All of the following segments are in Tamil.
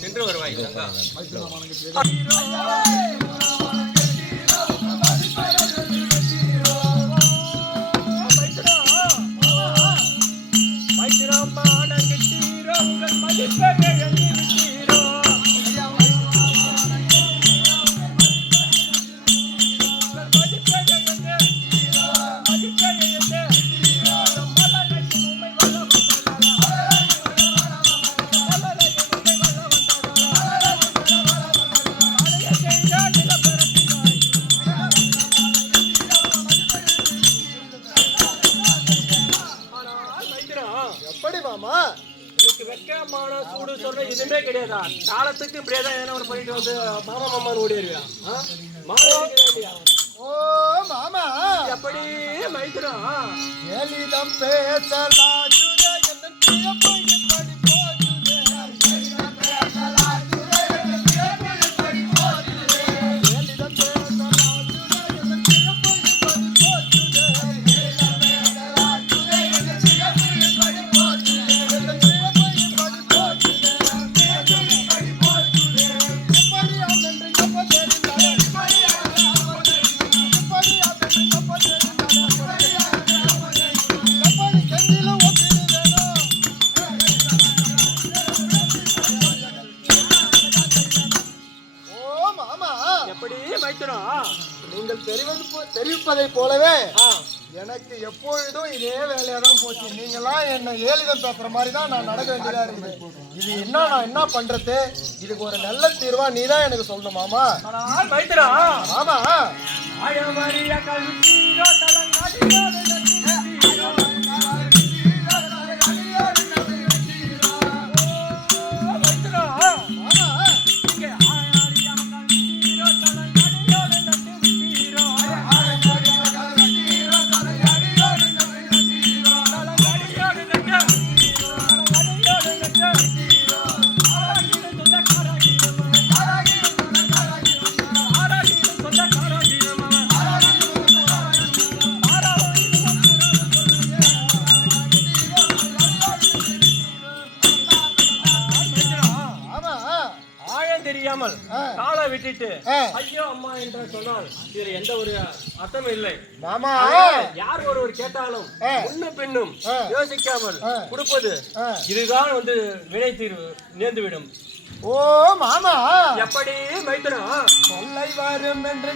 சென்று வருவாய். எதுவுமே கிடையாதா? காலத்துக்கு இப்படியேதான் ஏன்னா ஒரு பண்ணிட்டு வந்து மாமா மாமான்னு ஓடிடுவியா? ஓ மாமா எப்படி மைத்திரம் எளிதம் பேசலாம் நீங்கள் தெரிவிப்பதை போலவே எனக்கு எப்பொழுதும் இதே வேலையா தான் போச்சு. நீங்களாம் என்ன ஏளிதம் பேசுற மாதிரி தான் நான் நடக்க வேண்டியதா இருக்குது. இது என்ன நான் என்ன பண்றது? இதுக்கு ஒரு நல்ல தீர்வா நீ தான் எனக்கு சொல்லணும் மாமா. மாமா காலை விட்டுட்டு ஐயோ அம்மா என்று சொன்னால் இது எந்த ஒரு அர்த்தமும் இல்லை மாமா. யார் ஒருவர் கேட்டாலும் முன்னும் பின்னும் யோசிக்காமல் கொடுப்பது இதுதான் வந்து வினை தீர்வு நேர்ந்துவிடும். ஓ மாமா எப்படி மைத்துனா சொல்லை வரும் என்று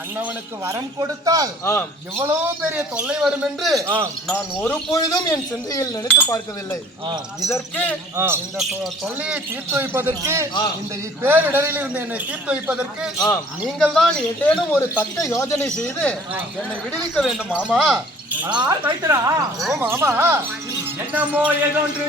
அண்ணவனுக்கு வரம் கொடுத்தால் இவ்வளவு பெரிய தொல்லை வரும் என்று நான் ஒரு பொழுதும் என் சிந்தையில் நினைத்து பார்க்கவில்லை. இதற்கு இந்த தொல்லையை தீர்த்து வைப்பதற்கு, இந்த பேரிடரில் இருந்து என்னை தீர்த்து வைப்பதற்கு நீங்கள் தான் ஏதேனும் ஒரு தக்க யோஜனை செய்து என்னை விடுவிக்க வேண்டும் மாமா. ஓ மாமா என்னமோ ஏதொன்று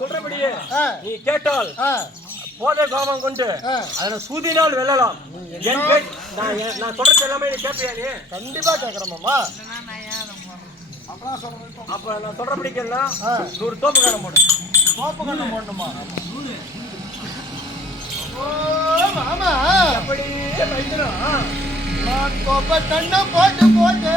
சொல்றபடியே நீ கேட்டால் போதை கோபம் கொண்டு அதனை சூதினால் வெல்லலாம். நான் சொல்றது எல்லாமே நீ கேட்பியா? நீ கண்டிப்பா கேட்கிறேன் மாமா. அப்ப நான் சொல்றபடி கேட்கல 100 தோப்பு கண்ணம் போடு. தோப்பு கண்ணம் போடணுமா? ஓ மாமா எப்படி வைக்கிறோம்? நான் தோப்ப கண்ணம் போட்டு போட்டு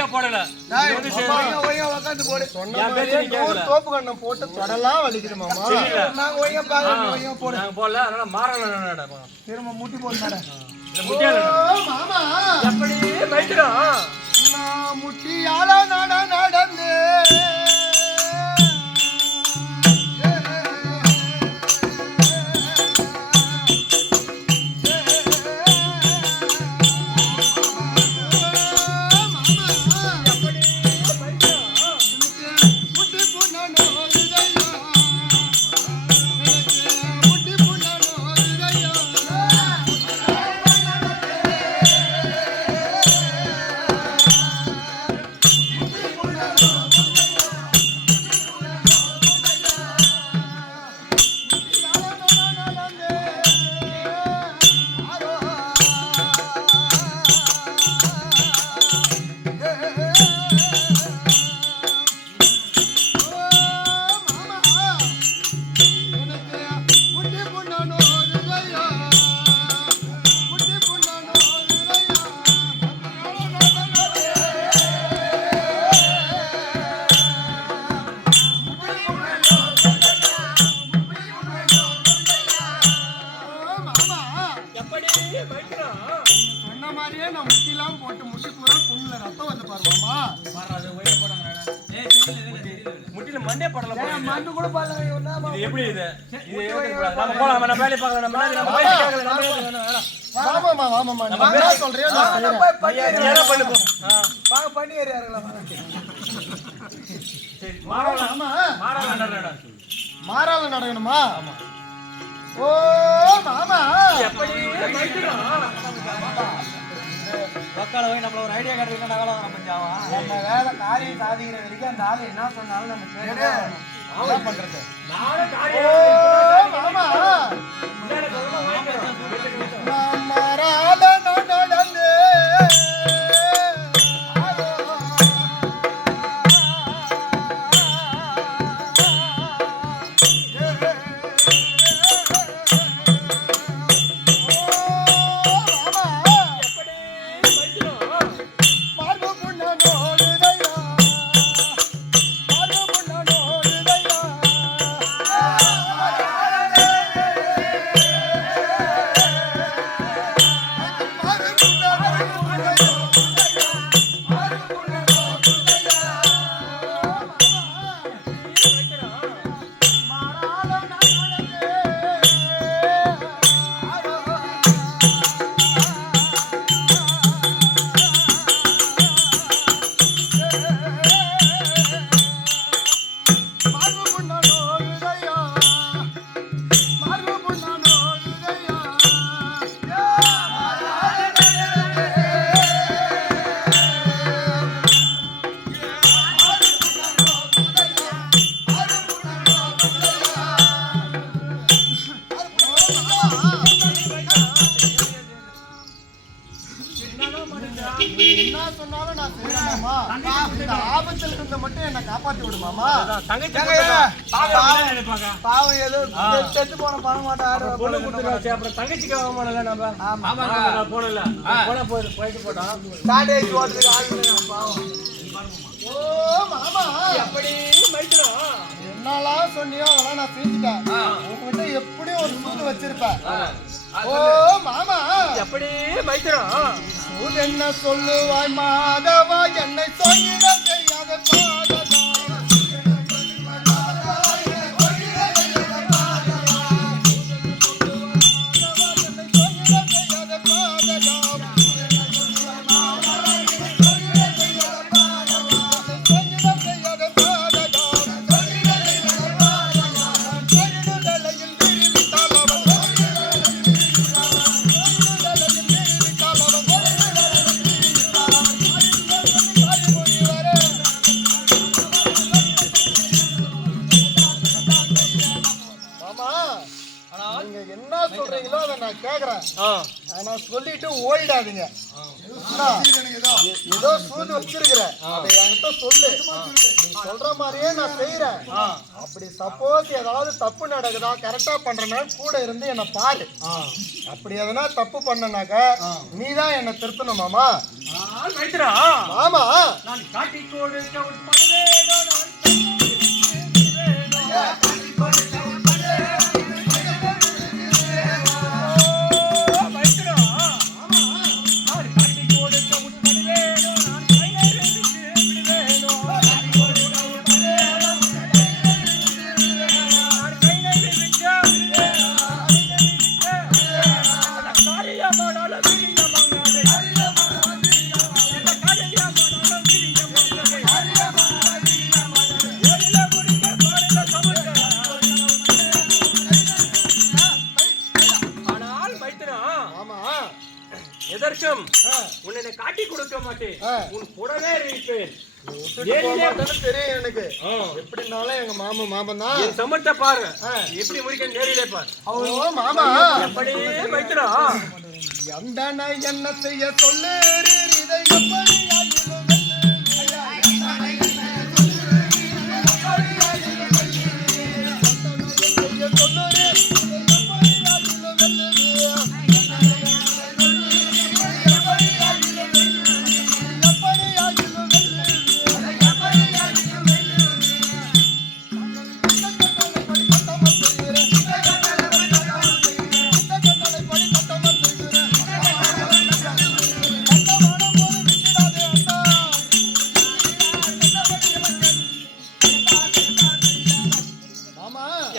ஒய்யா போடல இது வந்து ஒய்யா உட்காந்து போடு. என் பேச்சு நீ கேட்கல. தோப்பு கண்ணம் போட்டு தொடலாம் வலிக்குது மாமா. தெரியல. நாங்க ஒய்யா பாக்க ஒய்யா போடு. நாங்க போடல அதனால மாறல. திரும்ப முட்டி போடு நட. இந்த முட்டியால மாமா எப்படி வைக்கிறோம் நான் முட்டியால நடந்து முட்டில மண்டே படல மண்ணு கூட பால்ல இது எப்படி இது நம்ம போலாம் நம்ம வேலைய பார்க்கலாம் நம்ம பேசி கேட்கல நம்ம வாமாமா நீ என்ன சொல்றியோ நான் செய்றேன். என்ன பண்ணு போ பாக்க பண்ணி ஏறியாங்களா சரி மாறலாம் மாறலாம் மாறால நடக்கணுமா? ஓ மாமா எப்படி வைக்கிறோம் வக்கால போய் நம்மள ஒரு ஐடியா காட்டுறீங்க நகல நம்ம ஜாவா நம்ம வேலை காரியம் சாதிக்கிற வரைக்கும் அந்த ஆளு என்ன சொன்னாலும் நம்ம கேட்கணும். என்ன பண்றது? நானும் ஓ காரியம் மாமா இல்ல சொல்லுமா வாங்கிக்கிறேன் நான் மாறால நடந்து என்ன சொன்னாலும் நான் செய்றேன் மாமா. இந்த ஆபத்துல இருந்து மட்டும் என்ன காப்பாத்தி விடு மாமா. தங்கச்சி நினைப்பாங்க பாவம் ஏதோ செத்து போன பணம் மாட்டாரு பொண்ணு கொடுத்துருவாச்சு அப்புறம் தங்கச்சிக்கு ஆகமாடல நம்ம போனல போனா போயிட்டு போட்டோம் காட்டேஜ் ஓட்டுறதுக்கு ஆள் இல்லை பாவம். ஓ மாமா எப்படி வைக்கிறோம் என்னலாம் சொன்னியோ அதெல்லாம் நான் செஞ்சுட்டேன். உங்ககிட்ட எப்படியும் ஒரு சூது வச்சிருப்பேன். ஓ மாமா எப்படி வைக்கிறோம் சூது என்ன சொல்லுவாய் மாதவா என்னை சொல்லிட செய்யாத பாதவா. நீங்க என்ன சொல்றீங்களோ அதை நான் கேக்குறேன். ஆனா சொல்லிட்டு ஓடிடாதீங்க. ஏதோ சூது வச்சிருக்கிற அதை என்கிட்ட சொல்லு. நீ சொல்ற மாதிரியே நான் செய்யறேன். அப்படி சப்போஸ் ஏதாவது தப்பு நடக்குதா கரெக்டா பண்றேன்னா கூட இருந்து என்ன பாரு. அப்படி எதனா தப்பு பண்ணனாக்க நீதான் என்ன திருத்தணும் மாமா. ஆமா நான் காட்டி கொடுக்க உட்படுவேனோ நான் எதற்கும் உன்னை காட்டி கொடுக்க மாட்டேன். உன் கூடவே இருப்பேன். தெரியும் எனக்கு. எப்படினாலும் எங்க மாமன் தான். என் சமத்தை பாரு எப்படி முடிக்க நேரிலே பாரு. மாமா எப்படி வைக்கிறா என்ன செய்ய சொல்லு இதை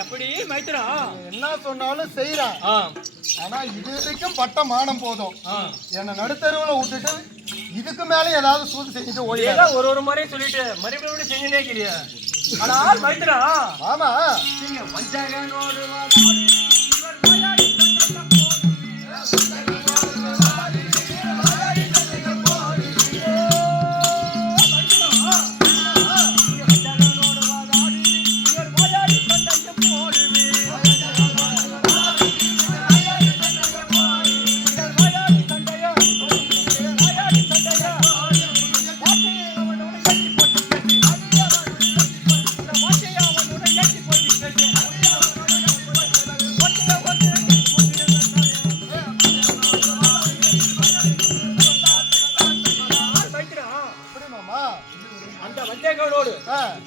எப்படி என்ன சொன்னாலும் செய்யறான். ஆனா இது வரைக்கும் பட்ட மானம் போதும். என்ன நடுத்தருவுல விட்டுட்டு இதுக்கு மேல ஏதாவது சூது செஞ்சுட்டு ஓடி ஒரு முறையும் சொல்லிட்டு மறுபடியும் செஞ்சுனே கிரியா. ஆனால் மைத்ரா ஆமா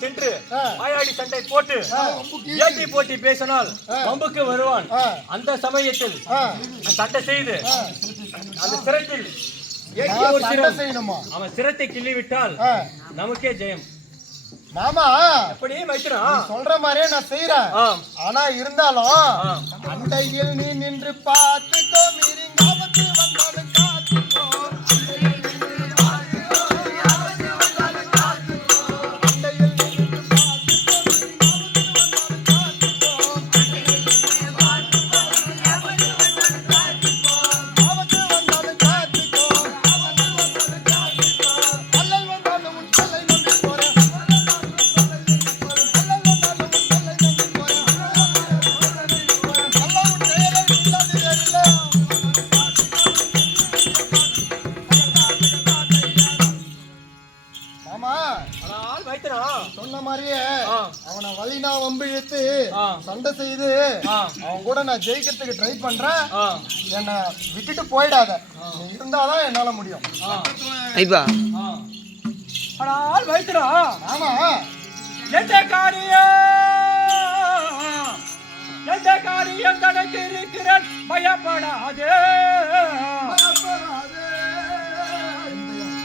சென்று வாயாடி சண்டை போட்டு ஏற்றி போட்டி பேசினால் வம்புக்கு வருவான். அந்த சமயத்தில் சண்டை செய்து அந்த சிரத்தில் அவன் சிரத்தை கிள்ளிவிட்டால் நமக்கே ஜெயம். மாமா எப்படி வைக்கிறோம் சொல்ற மாதிரியே நான் செய்யறேன். ஆனா இருந்தாலும் அண்டையில் நீ நின்று பார்த்துக்கோ மீறிங்காபத்து வந்தாலும் காத்துக்கோ. சொன்ன மாதிரியே அவனை வலினா வம்பு இழுத்து சண்டை செய்து அவன் கூட நான் ஜெயிக்கிறதுக்கு ட்ரை பண்றேன். என்ன விட்டுட்டு போயிடாத. நீ இருந்தாதான் என்னால முடியும். ஆனால் வைத்திரா ஆமா எந்த காரியம் தனக்கு இருக்கிறான் பயப்படாதே.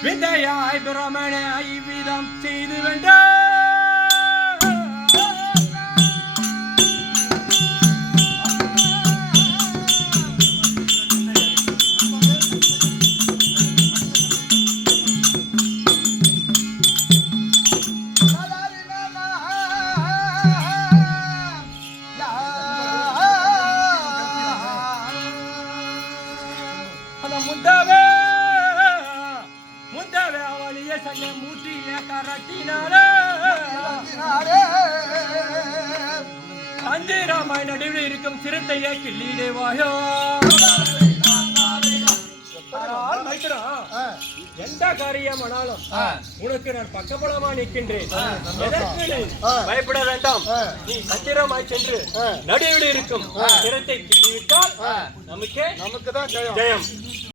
விதையாய் பிரமணை இவ்விதம் செய்து வென்ற தந்திரமாய் நடுவில் இருக்கும் சிறுத்தையை கிள்ளிடுவாயோ. மைத்துனா எந்த காரியமானாலும் உனக்கு நான் பக்கபலமா நிற்கின்றேன். எதற்கு நீ பயப்பட வேண்டாம். நீ சத்திரமாய் சென்று நடுவில் இருக்கும் திறத்தை கிள்ளிவிட்டால் நமக்கு தான் ஜெயம்.